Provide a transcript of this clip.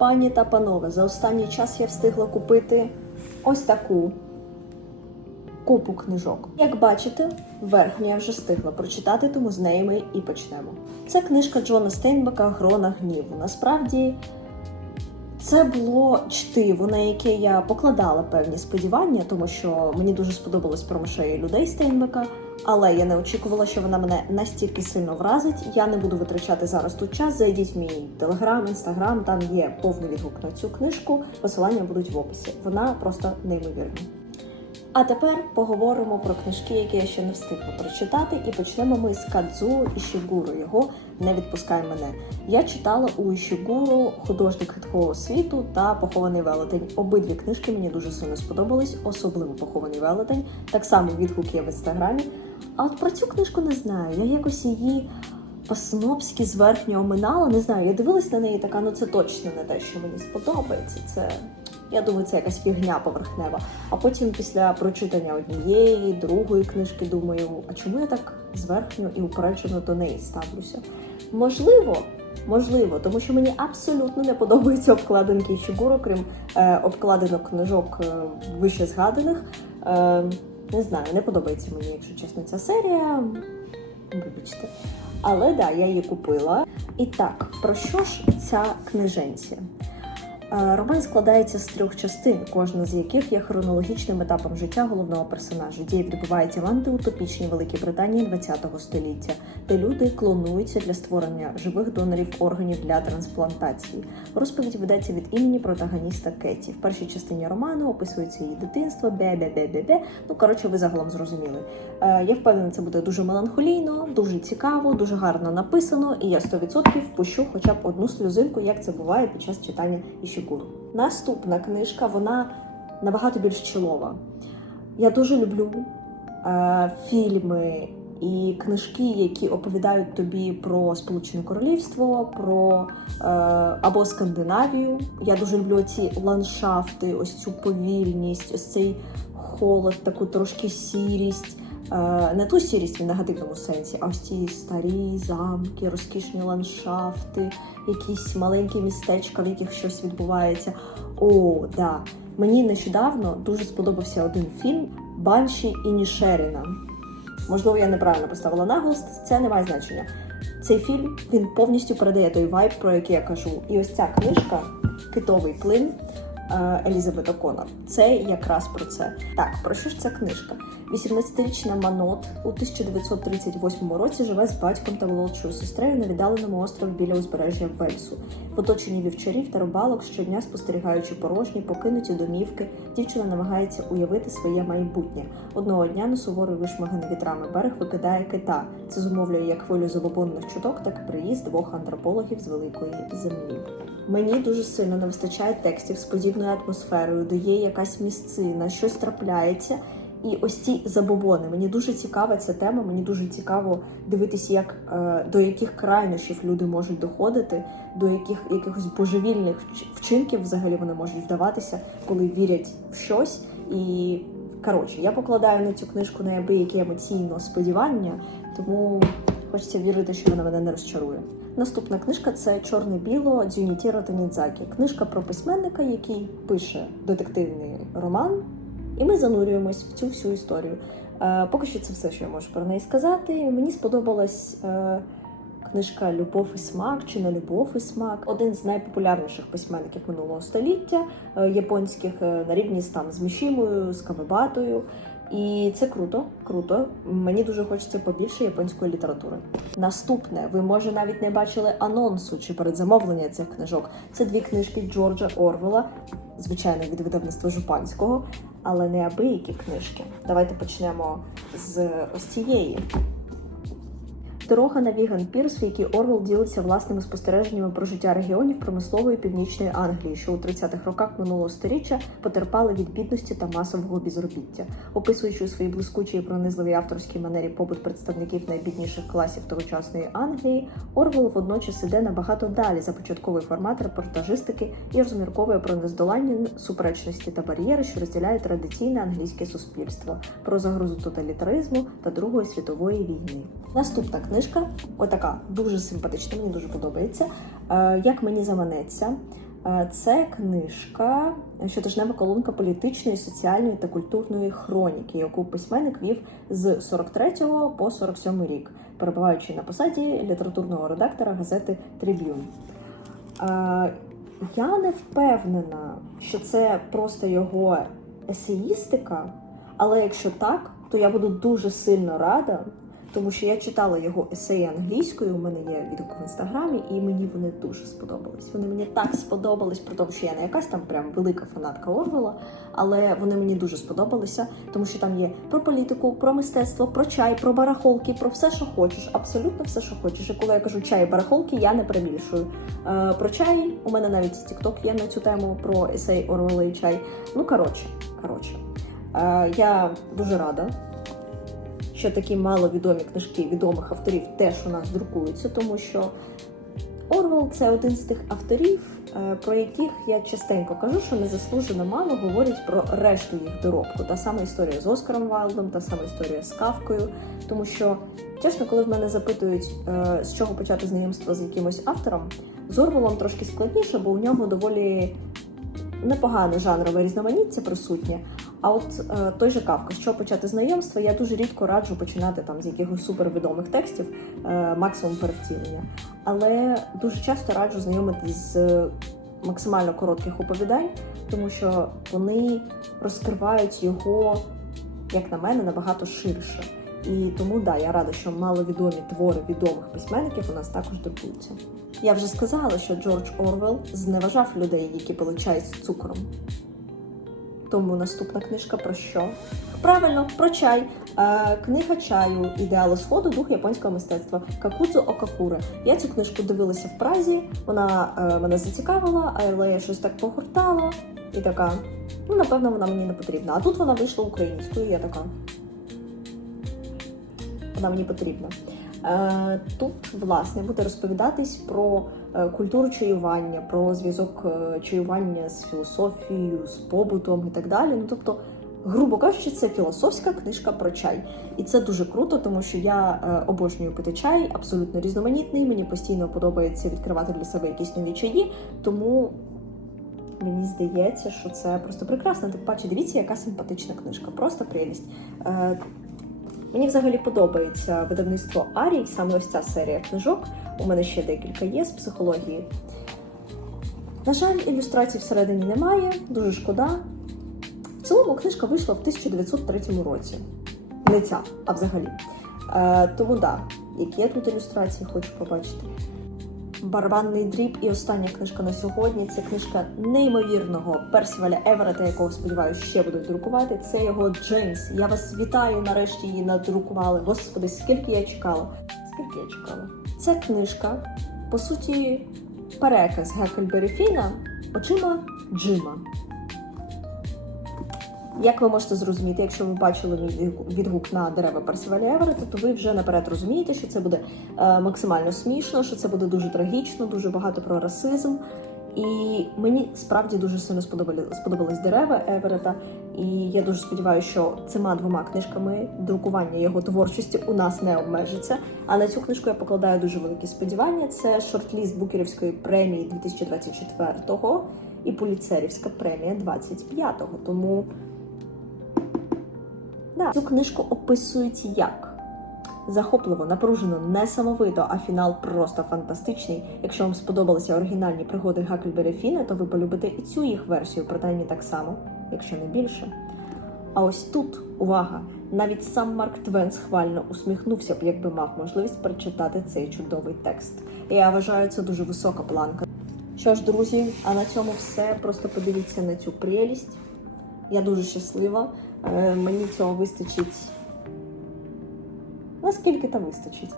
Пані та панове, за останній час я встигла купити ось таку купу книжок. Як бачите, верхню я вже встигла прочитати, тому з неї ми і почнемо. Це книжка Джона Стейнбека Грона гніву. Насправді це було чтиво, на яке я покладала певні сподівання, тому що мені дуже сподобалось про мишей людей Стейнбека, але я не очікувала, що вона мене настільки сильно вразить. Я не буду витрачати зараз тут час. Зайдіть в мій телеграм, інстаграм, там є повний відгук на цю книжку. Посилання будуть в описі. Вона просто неймовірна. А тепер поговоримо про книжки, які я ще не встигла прочитати, і почнемо ми з Кадзуо Ішігуру. Його не відпускай мене. Я читала у Ішігуру художник хиткого світу та похований велетень. Обидві книжки мені дуже сильно сподобались, особливо похований велетень. Так само відгук є в інстаграмі. А от про цю книжку не знаю. Я якось її по-снопськи зверхньо оминала. Не знаю, я дивилась на неї така, ну це точно не те, що мені сподобається. Це я думаю, це якась фігня поверхнева. А потім, після прочитання однієї, другої книжки, думаю, а чому я так зверхньо і упереджено до неї ставлюся? Можливо, можливо, тому що мені абсолютно не подобаються обкладинки Ішігуру, крім е, обкладинок книжок е, вище згаданих. Е, не знаю, не подобається мені, якщо чесно, ця серія. Вибачте. Але да, я її купила. І так, про що ж ця книженція? Е, Роман складається з трьох частин, кожна з яких є хронологічним етапом життя головного персонажа. Дія відбувається в антиутопічній Великій Британії ХХ століття, де люди клонуються для створення живих донорів органів для трансплантації. Розповідь ведеться від імені протагоніста Кеті. В першій частині роману описується її дитинство, бе-бе-бе-бе-бе. Ну коротше, ви загалом зрозуміли. Е, Я впевнена, це буде дуже меланхолійно, дуже цікаво, дуже гарно написано, і я 100% впущу хоча б одну сльозинку, як це буває під час читання Ішігуру. Наступна книжка, вона набагато більш чолова. Я дуже люблю е, фільми і книжки, які оповідають тобі про Сполучене Королівство, про е, або Скандинавію. Я дуже люблю ці ландшафти, ось цю повільність, ось цей холод, таку трошки сірість. Не ту сірість в негативному сенсі, а ось ці старі замки, розкішні ландшафти, якісь маленькі містечка, в яких щось відбувається. О, да. Мені нещодавно дуже сподобався один фільм Банші і Нішеріна. Можливо, я неправильно поставила наголос, це не має значення. Цей фільм він повністю передає той вайб, про який я кажу. І ось ця книжка Китовий плин е, Елізабета Конор. Це якраз про це. Так, про що ж ця книжка? 18-річна Манот у 1938 році живе з батьком та молодшою сестрою на віддаленому острові біля узбережжя Вельсу. В оточенні вівчарів та рибалок щодня спостерігаючи порожні, покинуті домівки, дівчина намагається уявити своє майбутнє. Одного дня на суворий вишмаганий вітрами берег викидає кита. Це зумовлює як хвилю забобонних чуток, так і приїзд двох антропологів з великої землі. Мені дуже сильно не вистачає текстів з подібною атмосферою, де є якась місцина, щось трапляється. І ось ці забобони. Мені дуже цікава ця тема. Мені дуже цікаво дивитися, як е, до яких крайнощів люди можуть доходити, до яких якихось божевільних вчинків взагалі вони можуть вдаватися, коли вірять в щось. І коротше, я покладаю на цю книжку неабияке емоційно сподівання, тому хочеться вірити, що вона мене не розчарує. Наступна книжка це Чорне-біло Дзюнітіро Танідзакі. Книжка про письменника, який пише детективний роман, і ми занурюємось в цю всю історію. Е, поки що це все, що я можу про неї сказати. Мені сподобалась е, книжка Любов і смак чи не любов і смак. Один з найпопулярніших письменників минулого століття, е, японських на рівні там з Мішімою, з Кавебатою. І це круто, круто. Мені дуже хочеться побільше японської літератури. Наступне, ви може навіть не бачили анонсу чи передзамовлення цих книжок. Це дві книжки Джорджа Орвела, звичайно, від видавництва Жупанського, але не абиякі книжки. Давайте почнемо з ось цієї. Дорога на Віган Пірс, в якій Орвел ділиться власними спостереженнями про життя регіонів промислової північної Англії, що у 30-х роках минулого століття потерпали від бідності та масового безробіття, описуючи у своїй блискучій і пронизливій авторській манері побут представників найбідніших класів тогочасної Англії, Орвел водночас іде набагато далі за початковий формат репортажистики і розмірковує про нездоланні суперечності та бар'єри, що розділяють традиційне англійське суспільство, про загрозу тоталітаризму та Другої світової війни. Наступна книжка, отака дуже симпатична, мені дуже подобається. Е, Як мені заманеться. Е, Це книжка, щотижнева колонка політичної, соціальної та культурної хроніки, яку письменник вів з 43 по 47 рік, перебуваючи на посаді літературного редактора газети Триб'юн. Е, Я не впевнена, що це просто його есеїстика, але якщо так, то я буду дуже сильно рада, тому що я читала його есеї англійською. У мене є відгук в інстаграмі, і мені вони дуже сподобались. Вони мені так сподобались, при тому, що я не якась там прям велика фанатка Орвела, але вони мені дуже сподобалися, тому що там є про політику, про мистецтво, про чай, про барахолки, про все, що хочеш, абсолютно все, що хочеш. І коли я кажу чай і барахолки, я не перебільшую. Е, про чай у мене навіть TikTok є на цю тему про есей Орвела і чай. Ну коротше, коротше. Е, я дуже рада, що такі маловідомі книжки відомих авторів теж у нас друкуються, тому що Орвел це один з тих авторів, е, про яких я частенько кажу, що незаслужено мало говорять про решту їх доробку. Та сама історія з Оскаром Вайлдом, та сама історія з Кавкою. Тому що, чесно, коли в мене запитують, е, з чого почати знайомство з якимось автором, з Орвелом трошки складніше, бо у нього доволі непогане жанрове різноманіття присутнє. А от е, той же Кавка, що почати знайомство, я дуже рідко раджу починати там з якихось супервідомих текстів, е, максимум перевтілення. Але дуже часто раджу знайомитись з максимально коротких оповідань, тому що вони розкривають його, як на мене, набагато ширше. І тому да, я рада, що маловідомі твори відомих письменників у нас також друкуються. Я вже сказала, що Джордж Орвел зневажав людей, які пили з цукром. Тому наступна книжка про що? Правильно, про чай. Е, книга чаю Ідеали сходу, дух японського мистецтва Какудзу Окакуре. Я цю книжку дивилася в Празі, вона е, мене зацікавила, але я щось так погортала і така. Ну, напевно, вона мені не потрібна. А тут вона вийшла українською, і я така. Вона мені потрібна. Е, Тут, власне, буде розповідатись про е, культуру чаювання, про зв'язок е, чаювання з філософією, з побутом і так далі. Ну, тобто, грубо кажучи, це філософська книжка про чай. І це дуже круто, тому що я обожнюю пити чай, абсолютно різноманітний. Мені постійно подобається відкривати для себе якісь нові чаї. Тому мені здається, що це просто прекрасно. Тим паче, дивіться, яка симпатична книжка, просто прелість. Мені взагалі подобається видавництво Арій, саме ось ця серія книжок. У мене ще декілька є з психології. На жаль, ілюстрацій всередині немає, дуже шкода. В цілому книжка вийшла в 1903 році. Не ця, а взагалі. Е, тому да, які я тут ілюстрації хочу побачити. Барабанний дріб і остання книжка на сьогодні. Це книжка неймовірного Персіваля Еверета, якого сподіваюся, ще будуть друкувати. Це його Джеймс. Я вас вітаю. Нарешті її надрукували. Господи, скільки я чекала. Скільки я чекала? Це книжка, по суті, переказ Гекельберіфіна очима Джима. Як ви можете зрозуміти, якщо ви бачили мій відгук- на дерева Персіваля Еверета, то ви вже наперед розумієте, що це буде е, максимально смішно, що це буде дуже трагічно, дуже багато про расизм. І мені справді дуже сильно сподобали, сподобались дерева Еверета. І я дуже сподіваюся, що цими двома книжками друкування його творчості у нас не обмежиться. А на цю книжку я покладаю дуже великі сподівання. Це шорт-ліст Букерівської премії 2024-го і Поліцерівська премія 25-го. Тому Да. Цю книжку описують як захопливо, напружено, несамовито, а фінал просто фантастичний. Якщо вам сподобалися оригінальні пригоди Гакельбері Фіна, то ви полюбите і цю їх версію, принаймні так само, якщо не більше. А ось тут увага! Навіть сам Марк Твен схвально усміхнувся б, якби мав можливість прочитати цей чудовий текст. Я вважаю, це дуже висока планка. Що ж, друзі, а на цьому все. Просто подивіться на цю прелість. Я дуже щаслива. Е, Мені цього вистачить. Наскільки там вистачить?